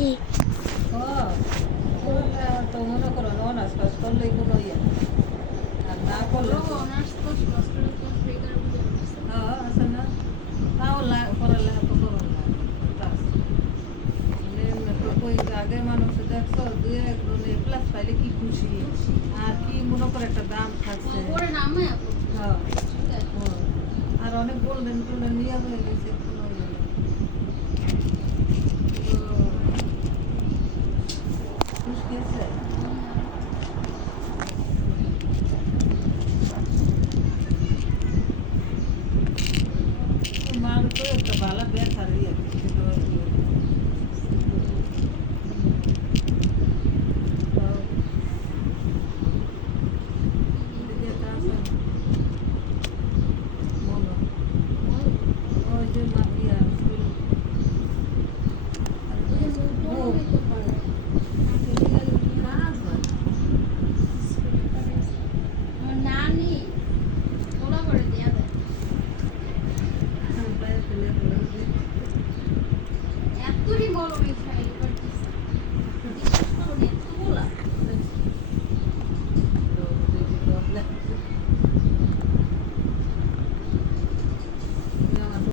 ও পড়ালেখা তো মনে করো না অনার্স পাস করলেই কোনো ইয়ে না। আর না করলে হ্যাঁ আছে না তাও পড়ালেখা তো করো না ক্লাস তো কই আগে মানুষ দেখছো দুই একজনে প্লাস পাইলে কি খুশি আর কি মনে করে একটা দাম থাকছে হ্যাঁ আর অনেক গোল্ডেন টোল্ডেন নিয়ে হয়ে গেছে